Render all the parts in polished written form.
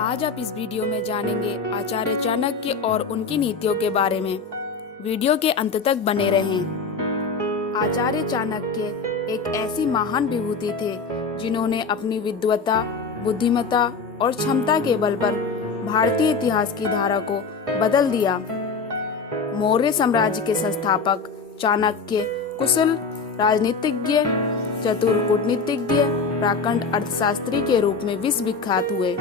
आज आप इस वीडियो में जानेंगे आचार्य चाणक्य और उनकी नीतियों के बारे में। वीडियो के अंत तक बने रहें। आचार्य चाणक्य एक ऐसी महान विभूति थे जिन्होंने अपनी विद्वता, बुद्धिमत्ता और क्षमता के बल पर भारतीय इतिहास की धारा को बदल दिया। मौर्य साम्राज्य के संस्थापक चाणक्य कुशल राजनीतिज्ञ, चतुर कूटनीतिज्ञ, प्रकांड अर्थशास्त्री के रूप में विश्व विख्यात हुए।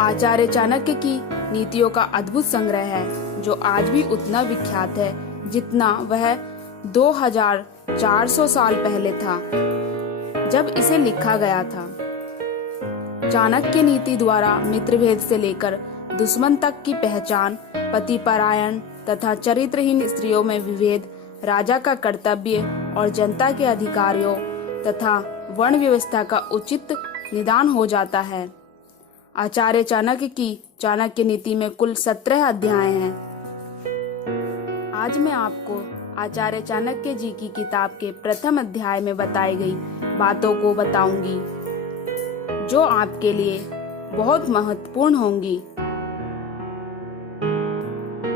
आचार्य चाणक्य की नीतियों का अद्भुत संग्रह है जो आज भी उतना विख्यात है जितना वह 2400 साल पहले था जब इसे लिखा गया था। चाणक्य नीति द्वारा मित्रभेद से लेकर दुश्मन तक की पहचान, पतिपरायण तथा चरित्रहीन स्त्रियों में विभेद, राजा का कर्तव्य और जनता के अधिकारों तथा वर्ण व्यवस्था का उचित निदान हो जाता है। आचार्य चाणक्य की चाणक्य नीति में कुल 17 अध्याय हैं। आज मैं आपको आचार्य चाणक्य जी की किताब के प्रथम अध्याय में बताई गई बातों को बताऊंगी जो आपके लिए बहुत महत्वपूर्ण होंगी।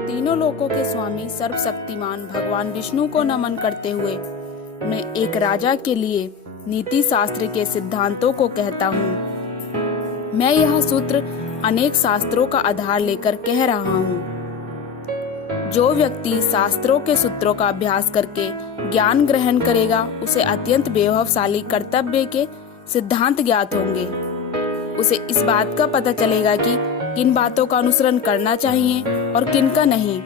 तीनों लोकों के स्वामी सर्वशक्तिमान भगवान विष्णु को नमन करते हुए मैं एक राजा के लिए नीति शास्त्र के सिद्धांतों को कहता हूँ। मैं यह सूत्र अनेक शास्त्रों का आधार लेकर कह रहा हूँ। जो व्यक्ति शास्त्रों के सूत्रों का अभ्यास करके ज्ञान ग्रहण करेगा उसे अत्यंत वैभवशाली कर्तव्य के सिद्धांत ज्ञात होंगे। उसे इस बात का पता चलेगा कि किन बातों का अनुसरण करना चाहिए और किन का नहीं।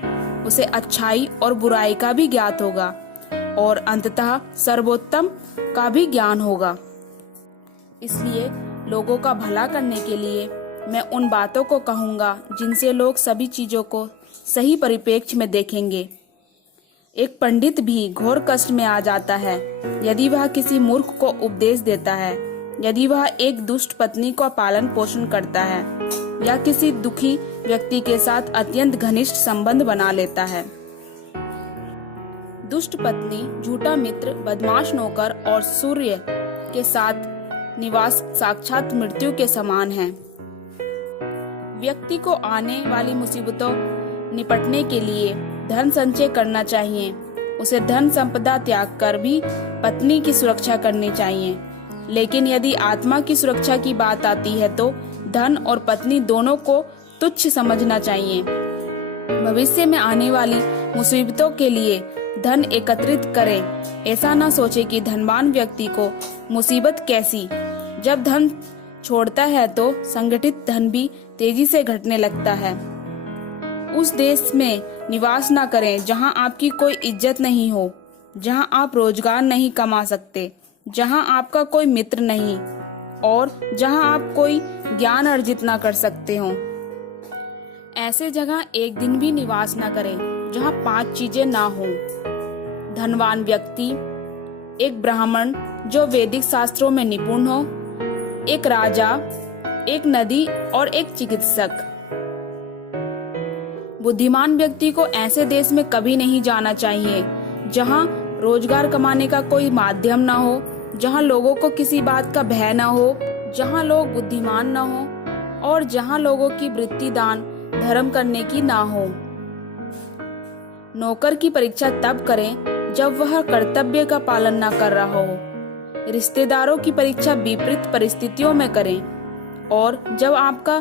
उसे अच्छाई और बुराई का भी ज्ञात होगा और अंततः सर्वोत्तम का भी ज्ञान होगा। इसलिए लोगों का भला करने के लिए मैं उन बातों को कहूँगा जिनसे लोग सभी चीजों को सही परिप्रेक्ष्य में देखेंगे। एक पंडित भी घोर कष्ट में आ जाता है यदि वह किसी मूर्ख को उपदेश देता है, यदि वह एक दुष्ट पत्नी का पालन पोषण करता है या किसी दुखी व्यक्ति के साथ अत्यंत घनिष्ठ संबंध बना लेता है। दुष्ट पत्नी, झूठा मित्र, बदमाश नौकर और सूर्य के साथ निवास साक्षात मृत्यु के समान है। व्यक्ति को आने वाली मुसीबतों निपटने के लिए धन संचय करना चाहिए। उसे धन संपदा त्याग कर भी पत्नी की सुरक्षा करनी चाहिए। लेकिन यदि आत्मा की सुरक्षा की बात आती है तो धन और पत्नी दोनों को तुच्छ समझना चाहिए। भविष्य में आने वाली मुसीबतों के लिए धन एकत्रित करें। ऐसा न सोचे कि धनवान व्यक्ति को मुसीबत कैसी। जब धन छोड़ता है तो संगठित धन भी तेजी से घटने लगता है। उस देश में निवास न करें जहां आपकी कोई इज्जत नहीं हो, जहां आप रोजगार नहीं कमा सकते, जहां आपका कोई मित्र नहीं और जहां आप कोई ज्ञान अर्जित न कर सकते हो। ऐसे जगह एक दिन भी निवास न करें जहां 5 चीजें ना हो। धनवान व्यक्ति, एक ब्राह्मण जो वैदिक शास्त्रों में निपुण हो, एक राजा, एक नदी और एक चिकित्सक। बुद्धिमान व्यक्ति को ऐसे देश में कभी नहीं जाना चाहिए जहां रोजगार कमाने का कोई माध्यम ना हो, जहां लोगों को किसी बात का भय ना हो, जहां लोग बुद्धिमान ना हो और जहां लोगों की वृत्ति दान धर्म करने की ना हो। नौकर की परीक्षा तब करें जब वह कर्तव्य का पालन न कर रहा हो। रिश्तेदारों की परीक्षा विपरीत परिस्थितियों में करें और जब आपका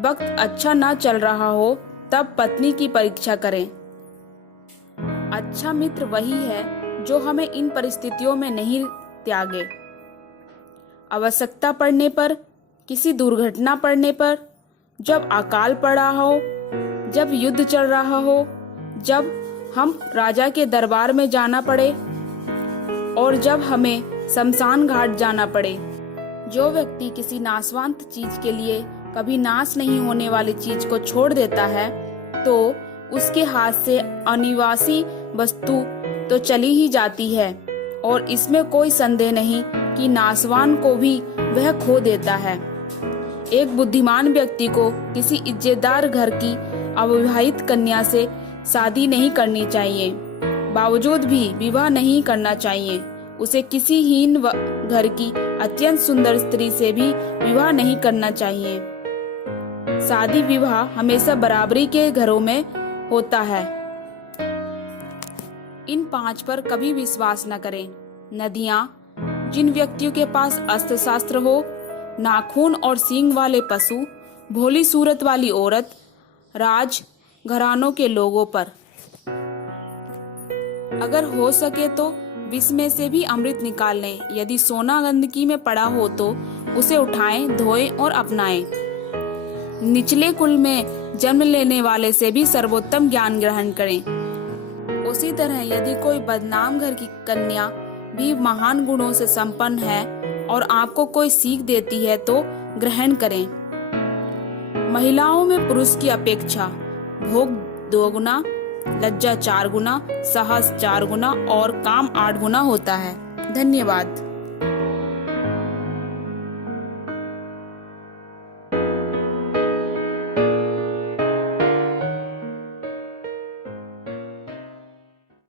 वक्त अच्छा न चल रहा हो तब पत्नी की परीक्षा करें। अच्छा मित्र वही है जो हमें इन परिस्थितियों में नहीं त्यागे। आवश्यकता पड़ने पर, किसी दुर्घटना पड़ने पर, जब अकाल पड़ा हो, जब युद्ध चल रहा हो, जब हम राजा के दरबार में जाना पड़े और जब हमें शमशान घाट जाना पड़े। जो व्यक्ति किसी नाशवंत चीज के लिए कभी नाश नहीं होने वाली चीज को छोड़ देता है तो उसके हाथ से अनिवासी वस्तु तो चली ही जाती है और इसमें कोई संदेह नहीं कि नाशवान को भी वह खो देता है। एक बुद्धिमान व्यक्ति को किसी इज्जतदार घर की अविवाहित कन्या से शादी नहीं करनी चाहिए, बावजूद भी विवाह नहीं करना चाहिए। उसे किसी हीन घर की अत्यंत सुंदर स्त्री से भी विवाह नहीं करना चाहिए। शादी विवाह हमेशा बराबरी के घरों में होता है। इन 5 पर कभी विश्वास न करें। नदियाँ, जिन व्यक्तियों के पास अस्त्र शस्त्र हो, नाखून और सींग वाले पशु, भोली सूरत वाली औरत, राज घरानों के लोगों पर। अगर हो सके तो विष में से भी अमृत निकाल लें। यदि सोना गंदगी में पड़ा हो तो उसे उठाएं, धोएं और अपनाएं। निचले कुल में जन्म लेने वाले से भी सर्वोत्तम ज्ञान ग्रहण करें। उसी तरह यदि कोई बदनाम घर की कन्या भी महान गुणों से संपन्न है और आपको कोई सीख देती है तो ग्रहण करें। महिलाओं में पुरुष की अपेक्षा भोग 2 गुना, लज्जा 4 गुना, साहस 4 गुना और काम 8 गुना होता है। धन्यवाद।